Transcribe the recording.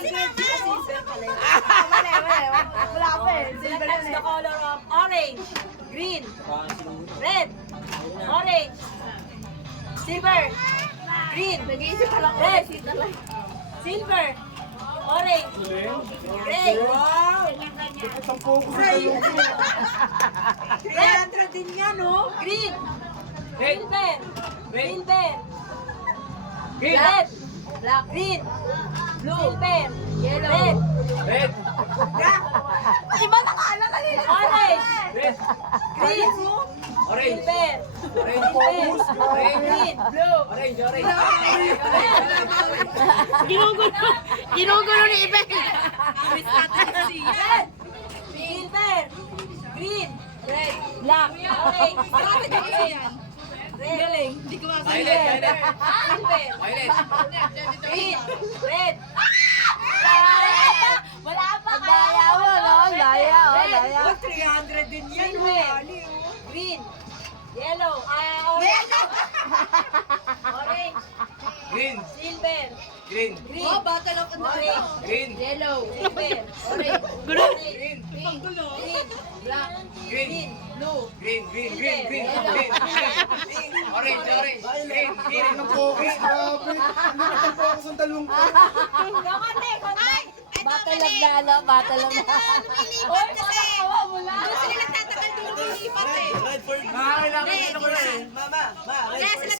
si Mama. Wala pa eh. Select the color of orange, green, red, orange, silver, green, red, silver, orange, gray, red, din yan, no? green, silver, silver, red, black, green, silver, yellow, Red. Iba na kala kanina. orange, Red. green, Orange. silver, Orange. green, blue, Orange. Orange. Ginugulo ni Ibe. red, silver, green, red, black, orange, red, Violet. Violet. silver, Violet. green, red, Wala pa kaya mo, no? Laya, oh, laya. 300 din yan, green, yellow, orange, orange, Green. silver, Green. green, orange, Green. yellow, silver, orange, Green. green, black, Green. blue, Green. Green. Green. Green. Green. Orange. Orange. Green. Green. Focus, grabe. Hindi ka focus ang dalawang ko. konti, konti. Battle of na, ano? Battle of na. Oy,